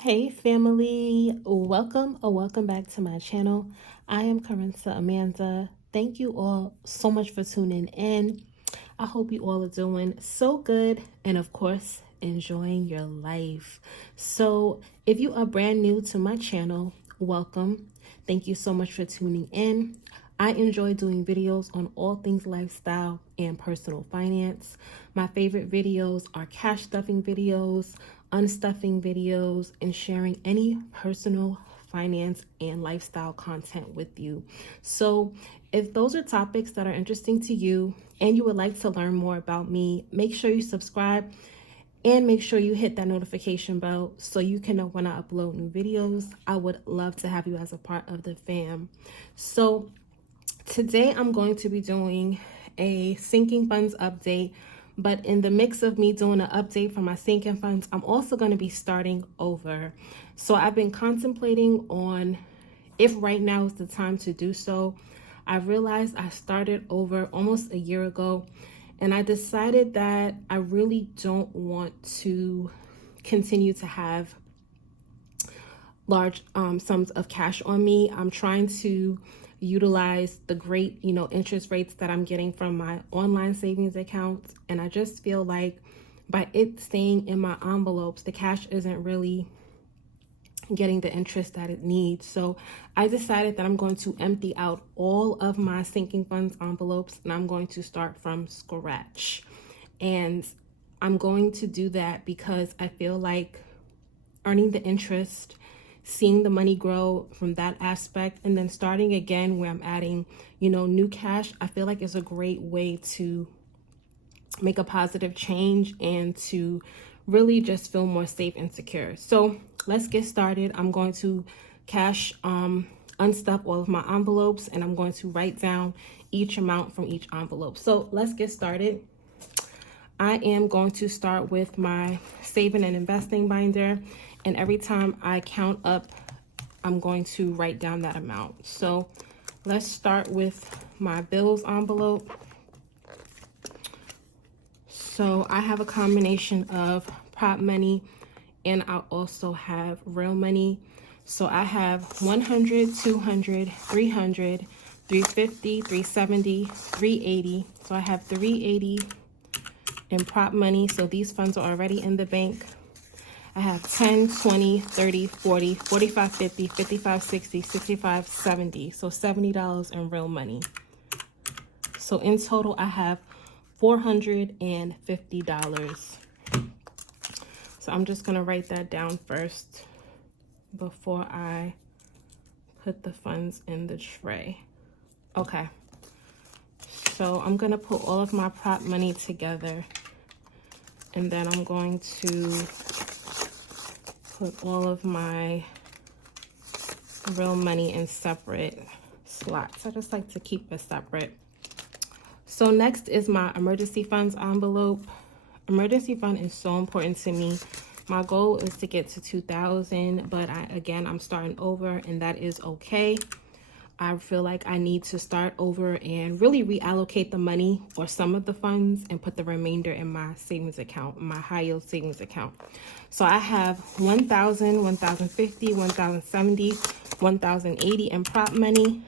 Hey family, welcome back to my channel. I am Kerensa Amanda. Thank you all so much for tuning in. I hope you all are doing so good and of course enjoying your life. So if you are brand new to my channel, welcome. Thank you so much for tuning in. I enjoy doing videos on all things lifestyle and personal finance. My favorite videos are cash stuffing videos, unstuffing videos, and sharing any personal finance and lifestyle content with you. So if those are topics that are interesting to you and you would like to learn more about me, make sure you subscribe and make sure you hit that notification bell so you can know when I upload new videos. I would love to have you as a part of the fam. So today I'm going to be doing a sinking funds update, but in the mix of me doing an update for my sinking funds, I'm also going to be starting over. So I've been contemplating on if right now is the time to do so. I realized I started over almost a year ago, and I decided that I really don't want to continue to have large sums of cash on me. I'm trying to utilize the great, interest rates that I'm getting from my online savings accounts. And I just feel like by it staying in my envelopes, the cash isn't really getting the interest that it needs. So I decided that I'm going to empty out all of my sinking funds envelopes and I'm going to start from scratch. And I'm going to do that because I feel like earning the interest, seeing the money grow from that aspect, and then starting again where I'm adding, new cash, I feel like it's a great way to make a positive change and to really just feel more safe and secure. So let's get started. I'm going to unstuff all of my envelopes and I'm going to write down each amount from each envelope. So let's get started. I am going to start with my saving and investing binder, and every time I count up, I'm going to write down that amount. So let's start with my bills envelope. So I have a combination of prop money and I also have real money. So I have 100, 200, 300, 350, 370, 380. So I have 380 in prop money. So these funds are already in the bank. I have 10, 20, 30, 40, 45, 50, 55, 60, 65, 70. So $70 in real money. So in total, I have $450. So I'm just going to write that down first before I put the funds in the tray. Okay. So I'm going to put all of my prop money together. And then I'm going to put all of my real money in separate slots. I just like to keep it separate. So next is my emergency funds envelope. Emergency fund is so important to me. My goal is to get to 2,000, but I'm starting over and that is okay. I feel like I need to start over and really reallocate the money or some of the funds and put the remainder in my savings account, my high yield savings account. So I have 1,000, 1,050, 1,070, 1,080 in prop money.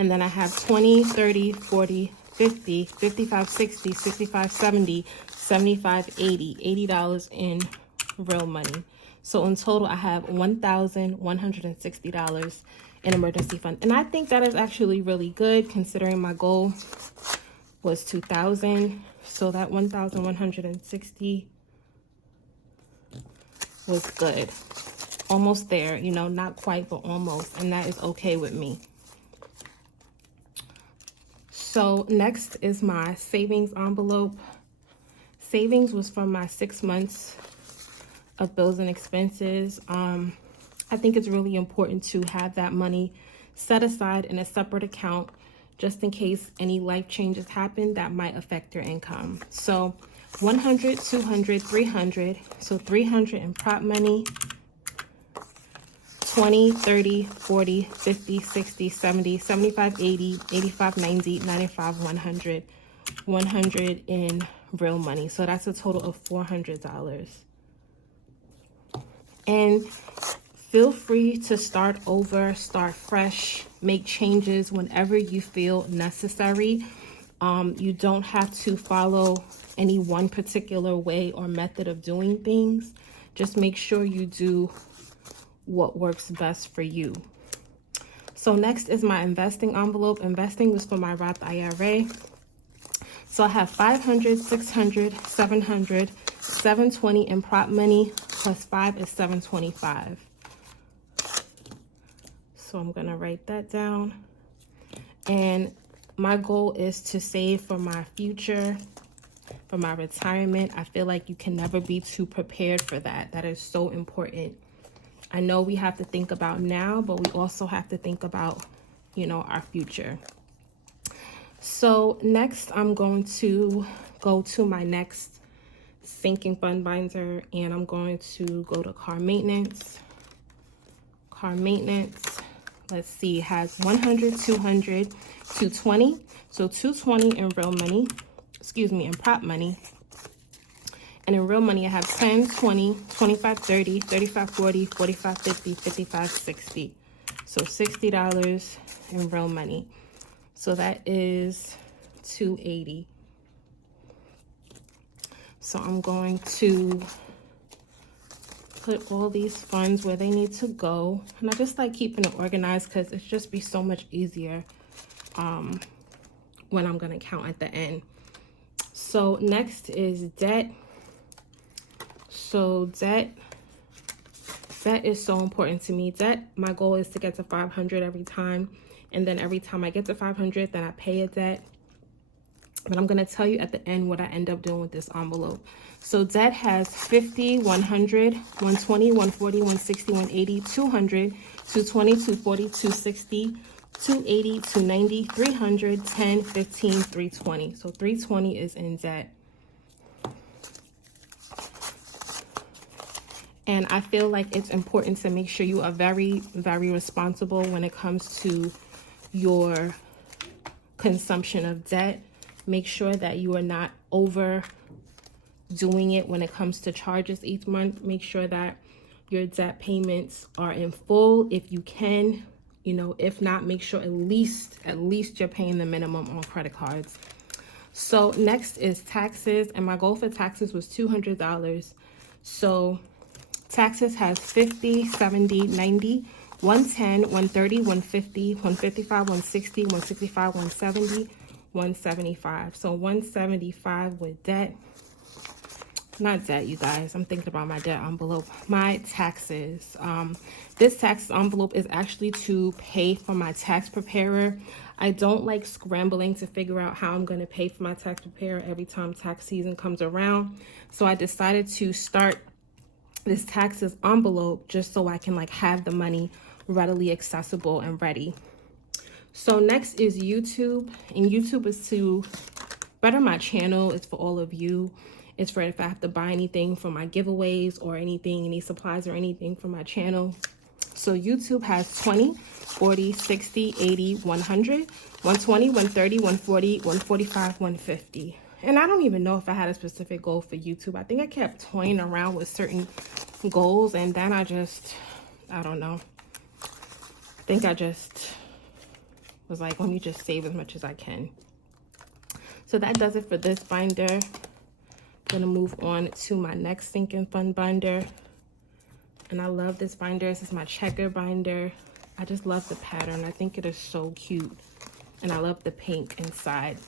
And then I have 20, 30, 40, 50, 55, 60, 65, 70, 75, 80, $80 in real money. So in total, I have $1,160 in emergency fund. And I think that is actually really good considering my goal was 2,000. So that 1,160 was good. Almost there, not quite, but almost. And that is okay with me. So next is my savings envelope. Savings was from my 6 months of bills and expenses. I think it's really important to have that money set aside in a separate account just in case any life changes happen that might affect your income. So 100, 200, 300. So 300 in prop money, 20, 30, 40, 50, 60, 70, 75, 80, 85, 90, 95, 100. $100 in real money. So that's a total of $400. And feel free to start over, start fresh, make changes whenever you feel necessary. You don't have to follow any one particular way or method of doing things. Just make sure you do what works best for you. So next is my investing envelope. Investing was for my Roth IRA. So I have $500, $600, $700, $720 in prop money, plus 5 is $725. So I'm gonna write that down. And my goal is to save for my future, for my retirement. I feel like you can never be too prepared for that. That is so important. I know we have to think about now, but we also have to think about, you know, our future. So next, I'm going to go to my next sinking fund binder, and I'm going to go to car maintenance. Car maintenance, let's see, has 100, 200, 220. So 220 in real money, excuse me, in prop money. And in real money, I have 10, 20, 25, 30, 35, 40, 45, 50, 55, 60. So $60 in real money. So that is $280. So I'm going to put all these funds where they need to go. And I just like keeping it organized because it's just be so much easier when I'm going to count at the end. So next is debt. So debt is so important to me. Debt, my goal is to get to 500 every time. And then every time I get to 500, then I pay a debt. But I'm going to tell you at the end what I end up doing with this envelope. So debt has 50, 100, 120, 140, 160, 180, 200, 220, 240, 260, 280, 290, 300, 10, 15, 320. So 320 is in debt. And I feel like it's important to make sure you are very, very responsible when it comes to your consumption of debt. Make sure that you are not overdoing it when it comes to charges each month. Make sure that your debt payments are in full if you can. You know, if not, make sure at least you're paying the minimum on credit cards. So next is taxes, and my goal for taxes was $200. So taxes has 50, 70, 90, 110, 130, 150, 155, 160, 165, 170, 175. So 175 with debt. Not debt, you guys. I'm thinking about my debt envelope. My taxes. This tax envelope is actually to pay for my tax preparer. I don't like scrambling to figure out how I'm going to pay for my tax preparer every time tax season comes around. So I decided to start this taxes envelope just so I can like have the money readily accessible and ready. So next is YouTube, and YouTube is to better my channel. It's for all of you. It's for if I have to buy anything for my giveaways or anything, any supplies or anything for my channel. So YouTube has 20, 40, 60, 80, 100, 120, 130, 140, 145, 150. And I don't even know if I had a specific goal for YouTube. I think I kept toying around with certain goals, and then I don't know. I think I just was like, let me just save as much as I can. So that does it for this binder. I'm gonna move on to my next sinking fund binder. And I love this binder. This is my checker binder. I just love the pattern. I think it is so cute. And I love the pink inside.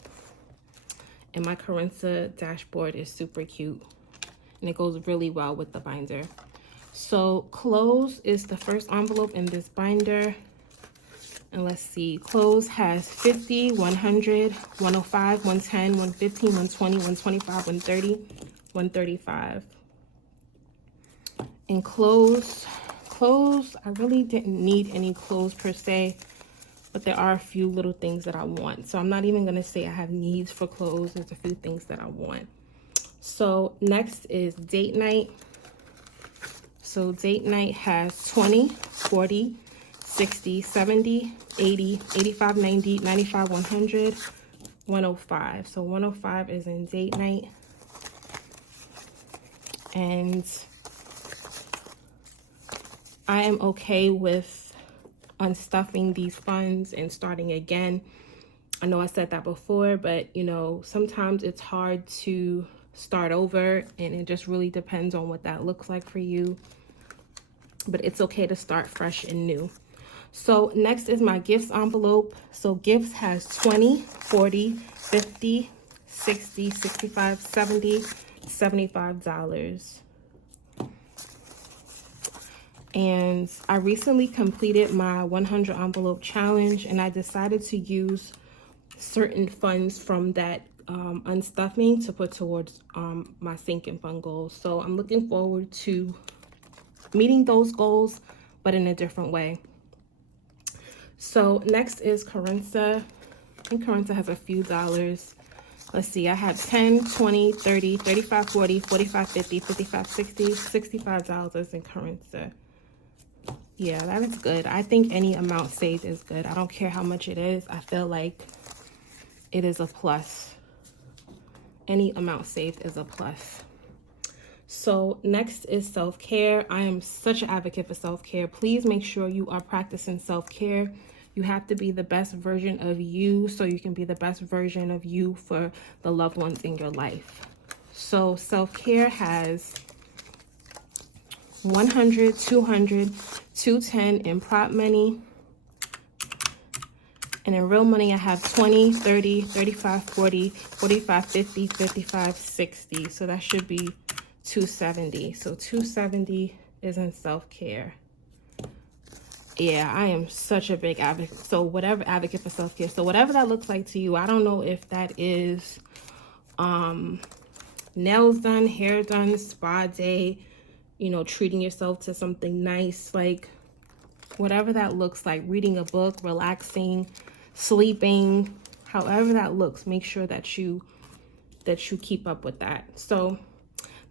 And my Kerensa dashboard is super cute. And it goes really well with the binder. So clothes is the first envelope in this binder. And let's see, clothes has 50, 100, 105, 110, 115, 120, 125, 130, 135. And clothes, I really didn't need any clothes per se, but there are a few little things that I want. So I'm not even gonna say I have needs for clothes. There's a few things that I want. So next is date night. So date night has 20, 40, 60, 70, 80, 85, 90, 95, 100, 105. So 105 is in date night. And I am okay with unstuffing these funds and starting again. I know I said that before, but you know, sometimes it's hard to start over, and it just really depends on what that looks like for you. But it's okay to start fresh and new. So next is my gifts envelope. So gifts has 20, 40, 50, 60, 65, 70, $75. And I recently completed my 100 envelope challenge, and I decided to use certain funds from that unstuffing to put towards my sinking fund goals. So I'm looking forward to meeting those goals, but in a different way. So next is Kerensa. I think Kerensa has a few dollars. Let's see, I have 10, 20, 30, 35, 40, 45, 50, 55, 60, $65 in Kerensa. Yeah, that is good. I think any amount saved is good. I don't care how much it is. I feel like it is a plus. Any amount saved is a plus. So next is self-care. I am such an advocate for self-care. Please make sure you are practicing self-care. You have to be the best version of you so you can be the best version of you for the loved ones in your life. So self-care has 100, 200, 210 in prop money. And in real money, I have 20, 30, 35, 40, 45, 50, 55, 60. So that should be 270. So 270 is in self-care. Yeah, I am such a big advocate. So whatever, advocate for self-care. So whatever that looks like to you, I don't know if that is nails done, hair done, spa day, you know, treating yourself to something nice, like whatever that looks like, reading a book, relaxing, sleeping, however that looks, make sure that you keep up with that. So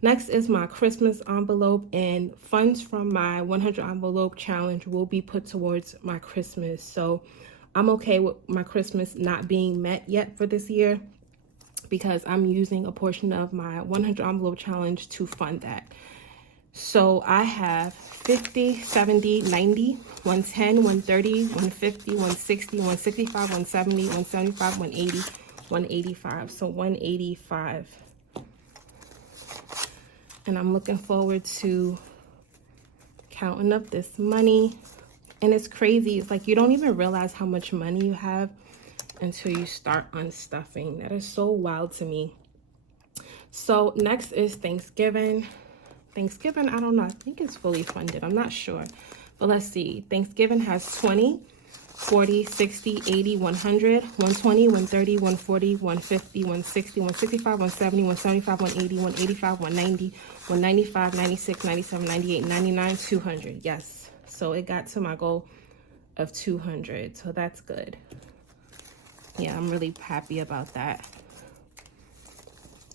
next is my Christmas envelope, and funds from my 100 envelope challenge will be put towards my Christmas. So I'm okay with my Christmas not being met yet for this year, because I'm using a portion of my 100 envelope challenge to fund that. So I have 50, 70, 90, 110, 130, 150, 160, 165, 170, 175, 180, 185. So 185. And I'm looking forward to counting up this money. And it's crazy. It's like you don't even realize how much money you have until you start unstuffing. That is so wild to me. So next is Thanksgiving. Thanksgiving, I don't know. I think it's fully funded. I'm not sure. But let's see. Thanksgiving has 20, 40, 60, 80, 100, 120, 130, 140, 150, 160, 165, 170, 175, 180, 185, 190, 195, 96, 97, 98, 99, 200. Yes. So it got to my goal of 200. So that's good. Yeah, I'm really happy about that.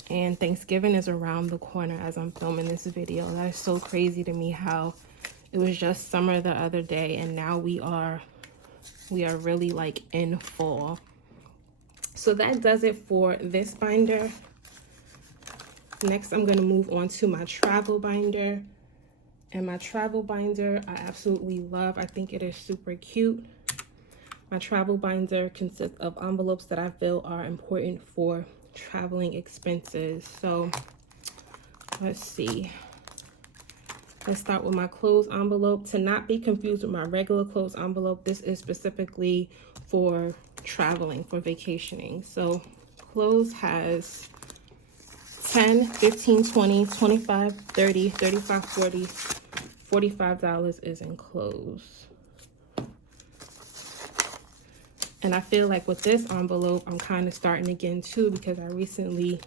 And Thanksgiving is around the corner as I'm filming this video. That is so crazy to me how it was just summer the other day, and now we are really like in fall. So that does it for this binder. Next, I'm going to move on to my travel binder. And my travel binder, I absolutely love. I think it is super cute. My travel binder consists of envelopes that I feel are important for traveling expenses. So let's see. Let's start with my clothes envelope. To not be confused with my regular clothes envelope, this is specifically for traveling, for vacationing. So clothes has 10, 15, 20, 25, 30, 35, 40, $45 is in clothes. And I feel like with this envelope, I'm kind of starting again too, because I recently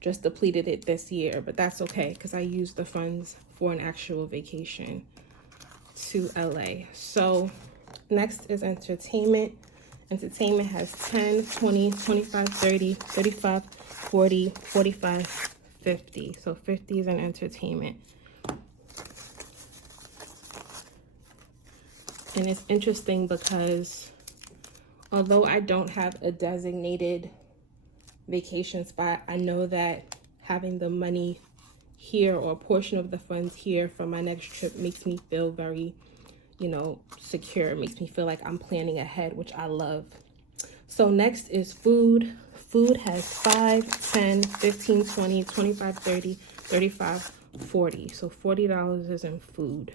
just depleted it this year, but that's okay because I used the funds for an actual vacation to LA. So next is entertainment. Entertainment has 10, 20, 25, 30, 35, 40, 45, 50. So 50 is in entertainment. And it's interesting because Although I don't have a designated vacation spot, I know that having the money here or a portion of the funds here for my next trip makes me feel very, you know, secure. It makes me feel like I'm planning ahead, which I love. So next is food. Food has 5, 10, 15, 20, 25, 30, 35, 40. So $40 is in food.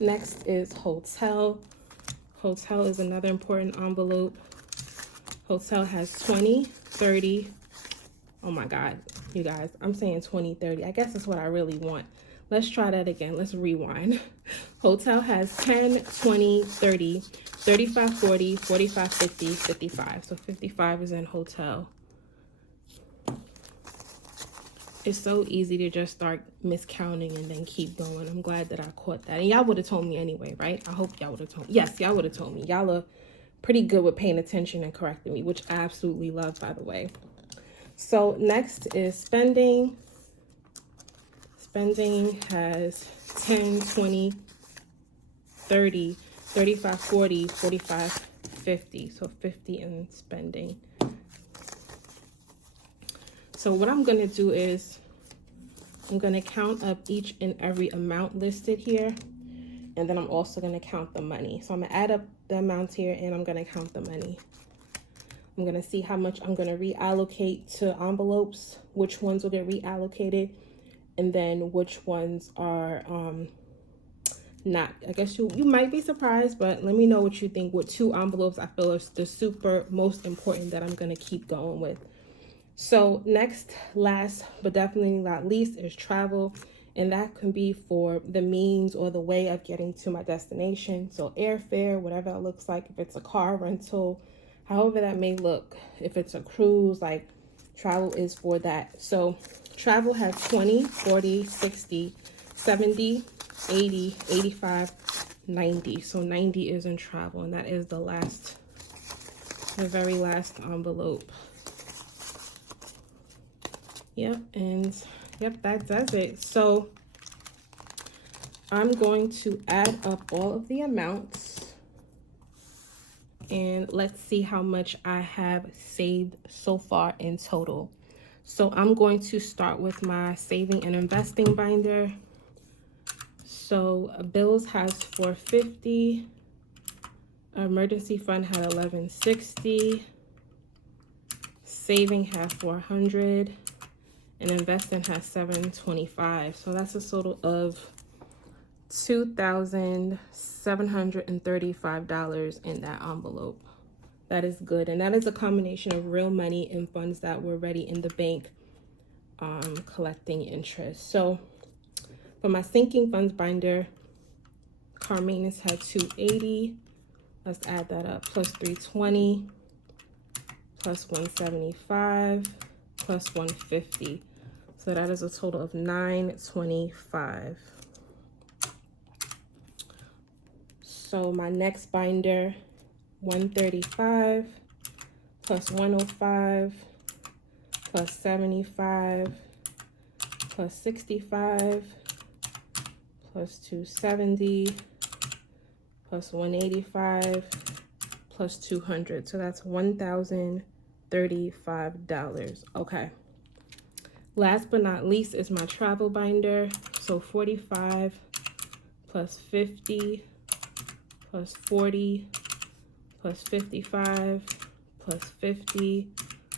Next is hotel. Hotel is another important envelope. Hotel has 20, 30. Oh my God, you guys, I'm saying 20, 30. I guess that's what I really want. Let's try that again. Let's rewind. Hotel has 10, 20, 30, 35, 40, 45, 50, 55. So 55 is in hotel. It's so easy to just start miscounting and then keep going. I'm glad that I caught that. And y'all would have told me anyway, right? I hope y'all would have told me. Yes, y'all would have told me. Y'all are pretty good with paying attention and correcting me, which I absolutely love, by the way. So next is spending. Spending has 10, 20, 30, 35, 40, 45, 50. So 50 in spending. So what I'm going to do is I'm going to count up each and every amount listed here. And then I'm also going to count the money. So I'm going to add up the amounts here and I'm going to count the money. I'm going to see how much I'm going to reallocate to envelopes, which ones will get reallocated, and then which ones are not. I guess you might be surprised, but let me know what you think. What 2 envelopes I feel is the super most important that I'm going to keep going with. So next, last, but definitely not least, is travel. And that can be for the means or the way of getting to my destination. So airfare, whatever it looks like, if it's a car rental, however that may look. If it's a cruise, like travel is for that. So travel has 20, 40, 60, 70, 80, 85, 90. So 90 is in travel, and that is the very last envelope. Yep, and yep, that does it. So I'm going to add up all of the amounts and let's see how much I have saved so far in total. So I'm going to start with my saving and investing binder. So bills has $450, emergency fund had $1160, saving had $400, and investing has $725. So that's a total of $2,735 in that envelope. That is good. And that is a combination of real money and funds that were already in the bank collecting interest. So for my sinking funds binder, car maintenance had $280. Let's add that up. Plus $320, plus $175, plus $150. So that is a total of $925. So my next binder, $135, plus $105, plus $75, plus $65, plus $270, plus $185, plus $200. So that's $1,035. Okay. Last but not least is my travel binder. So 45 plus 50 plus 40 plus 55 plus 50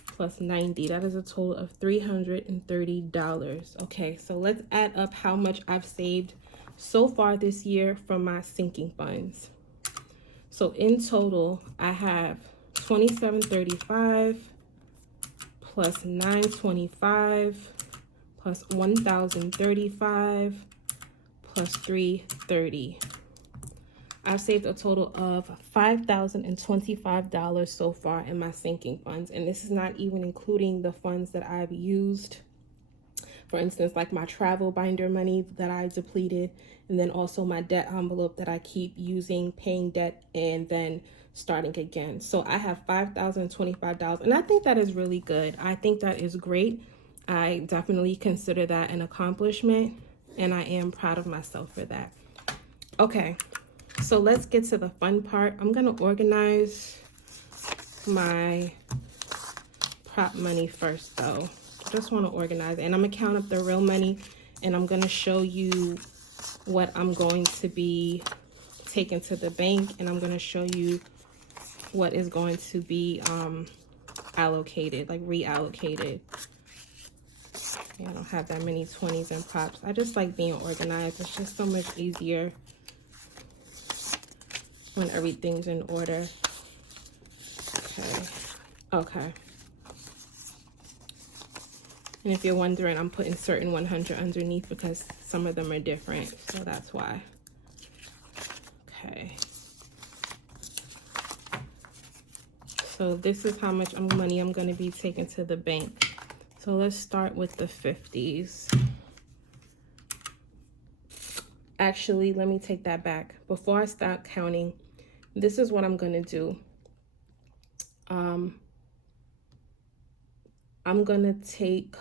plus 90. That is a total of $330. Okay, so let's add up how much I've saved so far this year from my sinking funds. So in total, I have $2,735 plus $925 plus $1,035 plus $330. I've saved a total of $5,025 so far in my sinking funds, and this is not even including the funds that I've used. For instance, like my travel binder money that I depleted, and then also my debt envelope that I keep using, paying debt, and then starting again. So I have $5,025, and I think that is really good. I think that is great. I definitely consider that an accomplishment, and I am proud of myself for that. Okay, So let's get to the fun part. I'm gonna organize my prop money first though. I just want to organize it. And I'm gonna count up the real money, and I'm gonna show you what I'm going to be taking to the bank, and I'm gonna show you what is going to be allocated, like reallocated. I don't have that many 20s and props. I just like being organized. It's just so much easier when everything's in order. Okay. And if you're wondering, I'm putting certain 100 underneath because some of them are different, so that's why. Okay. So this is how much money I'm going to be taking to the bank. So let's start with the 50s. Actually, let me take that back. Before I start counting, this is what I'm going to do. I'm going to take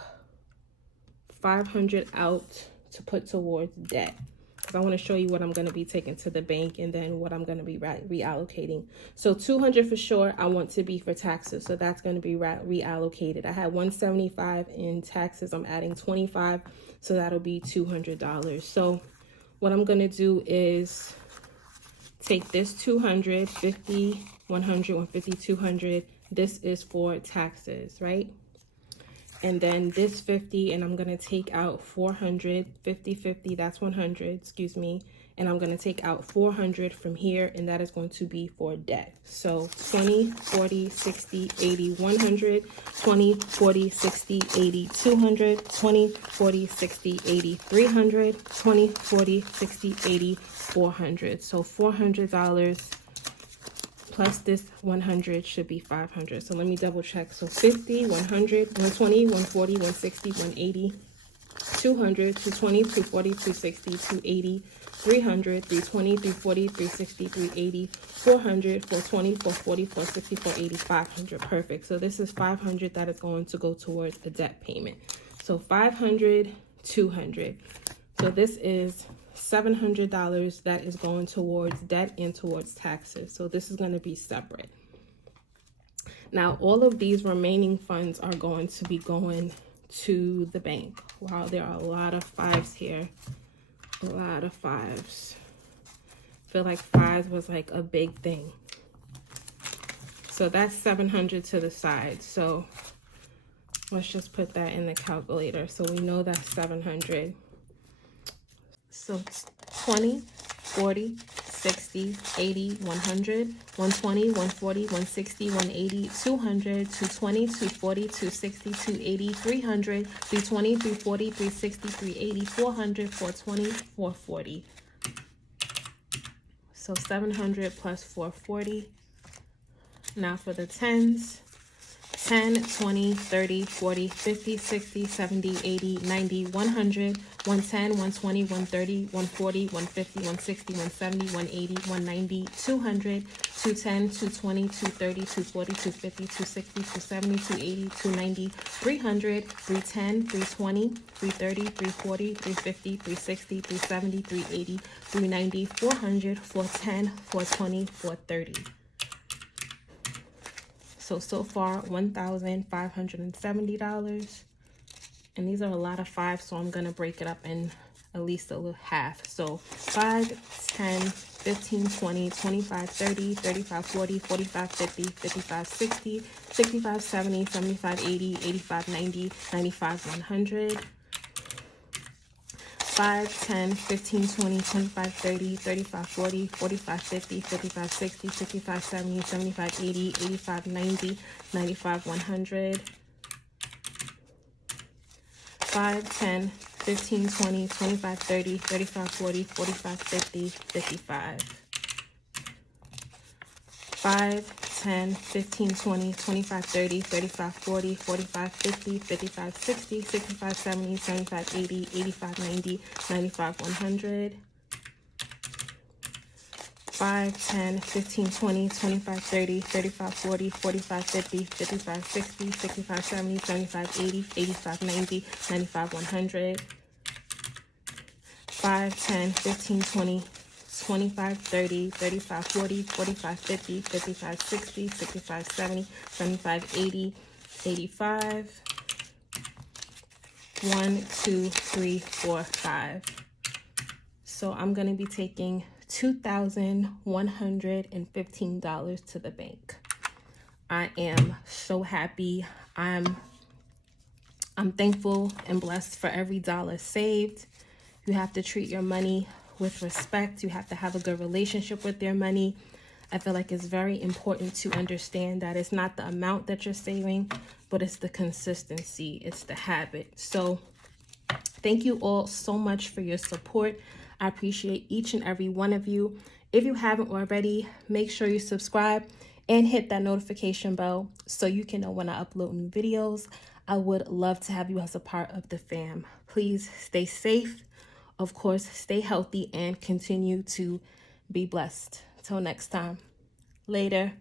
500 out to put towards debt, because I want to show you what I'm going to be taking to the bank and then what I'm going to be reallocating. So 200 for sure I want to be for taxes, so that's going to be reallocated. I had 175 in taxes. I'm adding 25, so that'll be $200. So what I'm going to do is take this 200, 50, 100, 150, 200. This is for taxes, right? And then this 50, and I'm gonna take out 400, 50, 50, that's 100, excuse me. And I'm gonna take out 400 from here, and that is going to be for debt. So 20, 40, 60, 80, 100, 20, 40, 60, 80, 200, 20, 40, 60, 80, 300, 20, 40, 60, 80, 400. So $400 plus this 100 should be 500. So let me double check. So 50, 100, 120, 140, 160, 180, 200, 220, 240, 260, 280, 300, 320, 340, 360, 380, 400, 420, 440, 460, 480, 500. Perfect. So this is 500 that is going to go towards the debt payment. So 500, 200. So this is $700 that is going towards debt and towards taxes. So this is going to be separate. Now, all of these remaining funds are going to be going to the bank. Wow, there are a lot of fives here. A lot of fives. I feel like fives was like a big thing. So that's 700 to the side. So let's just put that in the calculator. So we know that's 700. So 20, 40, 60, 80, 100, 120, 140, 160, 180, 200, 220, 240, 260, 280, 300, 320, 340, 360, 380, 400, 420, 440. So 700 plus 440. Now for the tens. 10, 20, 30, 40, 50, 60, 70, 80, 90, 100, 110, 120, 130, 140, 150, 160, 170, 180, 190, 200, 210, 220, 230, 240, 250, 260, 270, 280, 290, 300, 310, 320, 330, 340, 350, 360, 370, 380, 390, 400, 410, 420, 430. So far, $1,570. And these are a lot of fives, so I'm going to break it up in at least a little half. So 5, 10, 15, 20, 25, 30, 35, 40, 45, 50, 55, 60, 65, 70, 75, 80, 85, 90, 95, 100. 5, 10, 15, 20, 25, 30, 35, 40, 45, 50, 55, 60, 65, 70, 75, 80, 85, 90, 95, 100. 5, 10, 15, 20, 25, 30, 35, 40, 45, 50, 55. 5, 10, 15, 20, 25, 30, 35, 40, 45, 50, 55, 60, 65, 70, 75, 80, 85, 90, 95, 100. 5, 10, 15, 20, 25, 30, 35, 40, 45, 50, 55, 60, 65, 70, 75, 80, 85, 90, 95, 100. 5, 10, 15, 20, 25, 30, 35, 40, 45, 50, 55, 60, 65, 70, 75, 80, 85. 1, 2, 3, 4, 5. So I'm going to be taking $2,115 to the bank. I am so happy. I'm thankful and blessed for every dollar saved. You have to treat your money with respect. You have to have a good relationship with your money. I feel like it's very important to understand that it's not the amount that you're saving, but it's the consistency, it's the habit. So thank you all so much for your support. I appreciate each and every one of you. If you haven't already, make sure you subscribe and hit that notification bell so you can know when I upload new videos. I would love to have you as a part of the fam. Please stay safe. Of course, stay healthy and continue to be blessed. Till next time. Later.